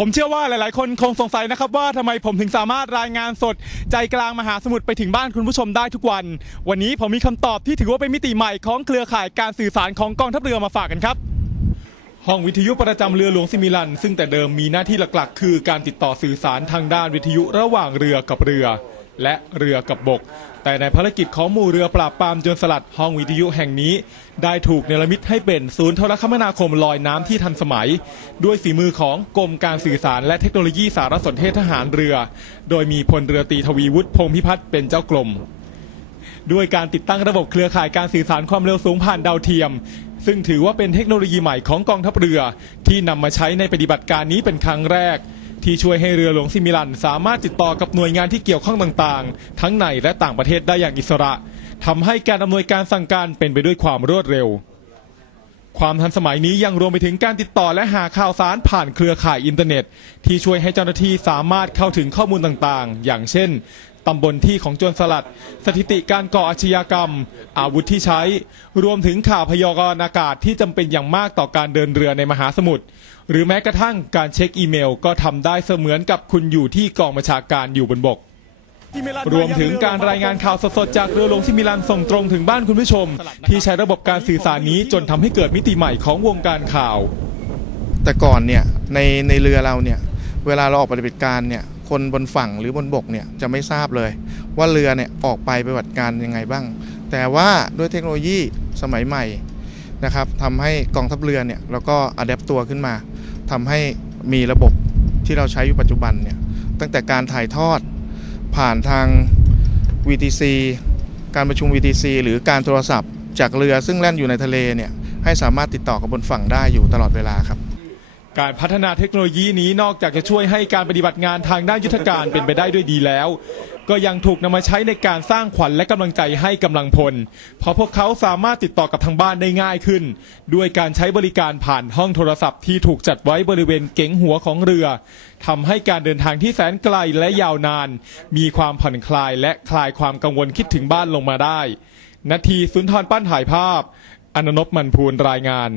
ผมเชื่อว่าหลายๆ คนคงสงสัยนะครับว่าทำไมผมถึงสามารถรายงานสด ใจกลางมหาสมุทรไปถึงบ้านคุณผู้ชมได้ทุกวัน วันนี้ผมมีคำตอบที่ถือว่าเป็นมิติใหม่ของเครือข่ายการสื่อสารของกองทัพเรือมาฝากกันครับ ห้องวิทยุประจำเรือหลวงสิมิลัน ซึ่งแต่เดิมมีหน้าที่หลักๆ คือการติดต่อสื่อสารทางด้านวิทยุระหว่างเรือกับเรือ และเรือกับบก แต่ในภารกิจของหมู่เรือปราบปรามโจรสลัดห้องวิทยุแห่งนี้ ได้ถูกเนรมิตให้เป็นศูนย์โทรคมนาคมลอยน้ำที่ทันสมัย ด้วยฝีมือของกรมการสื่อสารและเทคโนโลยีสารสนเทศทหารเรือ โดยมีพลเรือตรีทวีวุฒิพงพิพัฒน์เป็นเจ้ากรมด้วยการติดตั้งระบบเครือข่ายการสื่อสารความเร็วสูงผ่านดาวเทียม ซึ่งถือว่าเป็นเทคโนโลยีใหม่ของกองทัพเรือ ที่นำมาใช้ในปฏิบัติการนี้เป็นครั้งแรก ที่ช่วยให้เรือหลวงซิมิลัน สามารถติดต่อกับหน่วยงานที่เกี่ยวข้องต่างๆ ทั้งในและต่างประเทศได้อย่างอิสระทำให้การอำนวยการสั่งการเป็นไปด้วยความรวดเร็ว ความทันสมัยนี้ยังรวมไปถึงการติดต่อและหาข่าวสารผ่านเครือข่ายอินเทอร์เน็ต ที่ช่วยให้เจ้าหน้าที่สามารถเข้าถึงข้อมูลต่างๆ อย่างเช่น ตำบลที่ของโจรสลัด สถิติการก่ออาชญากรรม อาวุธที่ใช้ รวมถึงข่าวพยากรณ์อากาศที่จำเป็นอย่างมากต่อการเดินเรือในมหาสมุทรหรือแม้กระทั่งการเช็คอีเมลก็ทำได้เสมือนกับคุณอยู่ที่กองบัญชาการอยู่บนบกรวมถึงการรายงานข่าวสดๆจากเรือหลวงซิมิลันส่งตรงถึงบ้านคุณผู้ชม ที่ใช้ระบบการสื่อสารนี้จนทำให้เกิดมิติใหม่ของวงการข่าว แต่ก่อนเนี่ยในในเรือเราเนี่ยเวลาเราออกปฏิบัติการเนี่ย คนบนฝั่งหรือบนบกเนี่ยจะไม่ทราบเลย ว่าเรือเนี่ยออกไปปฏิบัติการยังไงบ้าง แต่ว่าด้วยเทคโนโลยีสมัยใหม่นะครับทำให้กองทัพเรือเนี่ยเราก็อัดแอปตัวขึ้นมาทำให้มีระบบที่เราใช้อยู่ปัจจุบันเนี่ยตั้งแต่การถ่ายทอดผ่านทาง VTC การประชุม VTC หรือการโทรศัพท์ จากเรือซึ่งแล่นอยู่ในทะเลเนี่ยให้สามารถติดต่อกับบนฝั่งได้อยู่ตลอดเวลาครับ การพัฒนาเทคโนโลยีนี้นอกจากจะช่วยให้การปฏิบัติงานทางด้านยุทธการเป็นไปได้ด้วยดีแล้ว ก็ยังถูกนำมาใช้ในการสร้างขวัญและกำลังใจให้กำลังพล เพราะพวกเขาสามารถติดต่อกับทางบ้านได้ง่ายขึ้น ด้วยการใช้บริการผ่านห้องโทรศัพท์ที่ถูกจัดไว้บริเวณเก๋งหัวของเรือทำให้การเดินทางที่แสนไกลและยาวนาน มีความผ่อนคลายและคลายความกังวลคิดถึงบ้านลงมาได้นาทีสุนทรปั้นถ่ายภาพ อนนบมันพูนรายงาน